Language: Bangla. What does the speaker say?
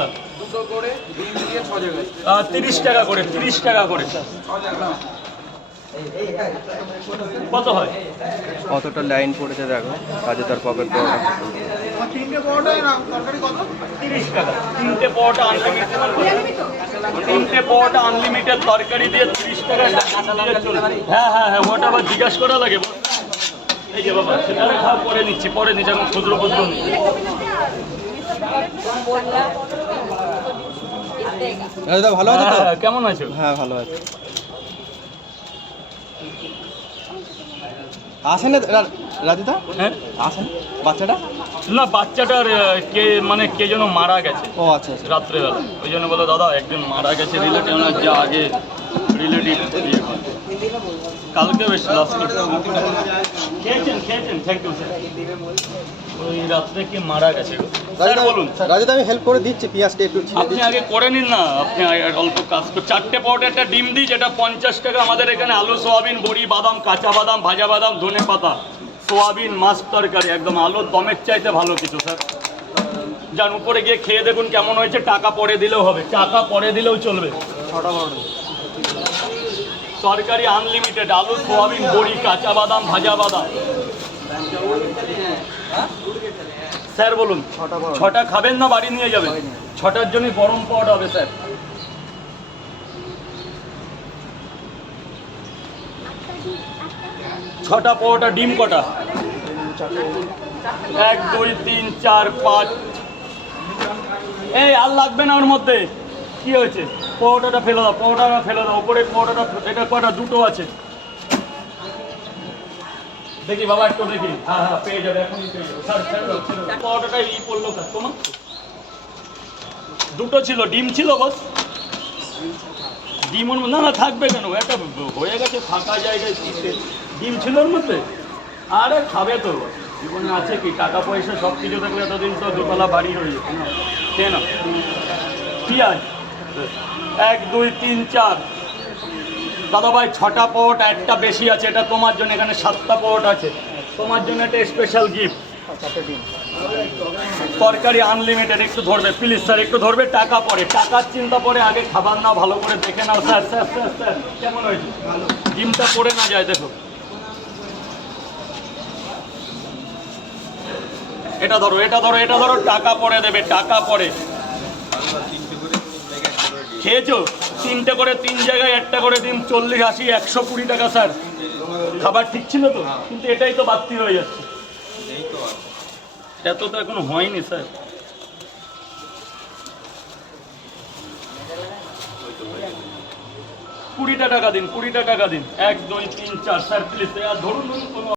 দাদা? 2 করে ডিম দিয়ে 6 জায়গায় 30 টাকা করে, 30 টাকা করে। 6 জায়গায় কত হয়? কতটা লাইন পড়েছে দেখো, কাজে তার পকেট পড়া। তিনটে পরোটা তরকারি কত? 30 টাকা। তিনটে পরোটা আনলিমিটেড, তিনটে পরোটা আনলিমিটেড তরকারি দিয়ে 30 টাকা। হ্যাঁ হ্যাঁ হ্যাঁ, ওটা আবার জিজ্ঞাসা করা লাগে। এই যে বাবা, সেটা খাওয়া পরে নিচ্ছি, পরে নিচ্ছি, এখন খুচরো খুচরো নিচ্ছি। রাজুদা ভালো আছো তো? কেমন আছো? হ্যাঁ ভালো আছি। আসেন না রাজুদা? হ্যাঁ আসেন বাচ্চাটা? না, বাচ্চাটার কে মানে কে যেন মারা গেছে ও আচ্ছা আচ্ছা। রাত্রেবেলা, ওই জন্য বলো দাদা একজন মারা গেছে রিলেটিভ, যে আগে রিলেটিভ কালকে বেশ লাস্ট খেয়েছেন থ্যাংক ইউ স্যার। ওই রাত্রে কে মারা গেছে গো? স্যার বলুন। রাজুদা আমি হেল্প করে দিচ্ছি, পেঁয়াজটা একটু ছিলে আপনি আগে করে নিন না, আপনি অল্প কাজ করে 4টে পরোটা একটা ডিম দিই, যেটা 50 টাকা। আমাদের এখানে আলু, সোয়াবিন, বড়ি, বাদাম, কাঁচা বাদাম, ভাজা বাদাম, ধনে পাতা, সোয়াবিন, মাছ তরকারি, একদম আলুর দমের চাইতে ভালো কিছু স্যার। যান উপরে গিয়ে খেয়ে দেখুন কেমন হয়েছে, টাকা পরে দিলেও হবে, টাকা পরে দিলেও চলবে। 6টা পরোটা তরকারি আনলিমিটেড, আলু, সোয়াবিন, বড়ি, কাঁচা বাদাম, ভাজা বাদাম। স্যার বলুন। 6টা খাবেন না বাড়ি নিয়ে যাবেন? 6টার জন্য গরম পরোটা হবে স্যার। ছটা পরোটা, ডিম কটা? 1 2 3 4 5। এই আর লাগবে না ওর মধ্যে। কি হয়েছে? পরোটাটা ফেলে দাও, পরোটাটা ফেলে দাও, উপরে পরোটাটা। এটা কটা? 2টো আছে। দেখি বাবা একটু দেখি। হ্যাঁ হ্যাঁ পেয়ে যাবে, এখনই পেয়ে যাবে স্যার। পরোটাটা ই পড়লো স্যার তোমার? 2টো ছিল, ডিম ছিল বস? ডিম ওর মধ্যে? না না থাকবে কেন, একটা হয়ে গেছে ফাঁকা জায়গায়। ডিম ছিল ওর মধ্যে? আরে খাবে তো, জীবনে আছে কি, টাকা পয়সা সব কিছু থাকলে এতদিন তো দোতলা বাড়ি হয়ে যেত না। খেয়ে না। পেঁয়াজ 1 2 3 4। দাদা ভাই 6টা পরোটা, একটা বেশি আছে, এটা তোমার জন্য। এখানে 7টা পরোটা আছে, তোমার জন্য একটা স্পেশাল গিফট। তরকারি আনলিমিটেড। একটু ধরবে প্লিজ স্যার, একটু ধরবে। টাকা পরে, টাকার চিন্তা পরে, আগে খাবার নাও, ভালো করে দেখে নাও। স্যার স্যার স্যার স্যার কেমন হয়েছে? ডিমটা পড়ে না যায় দেখো। এটা ধরো, এটা ধরো, এটা ধরো, টাকা পরে দেবে, টাকা পরে। খেয়েছো? 3টে করে 3 জায়গায় একটা করে ডিম, 40 80 120 টাকা স্যার। খাবার ঠিক ছিল তো, কিন্তু এটাই তো বাড়তি হয়ে যাচ্ছে। এত তো এখনো হয়নি স্যার। 20টা টাকা দিন, 20টা টাকা দিন। 1 2 3 4 স্যার প্লিজ। আর ধরুন ধরুন কোনো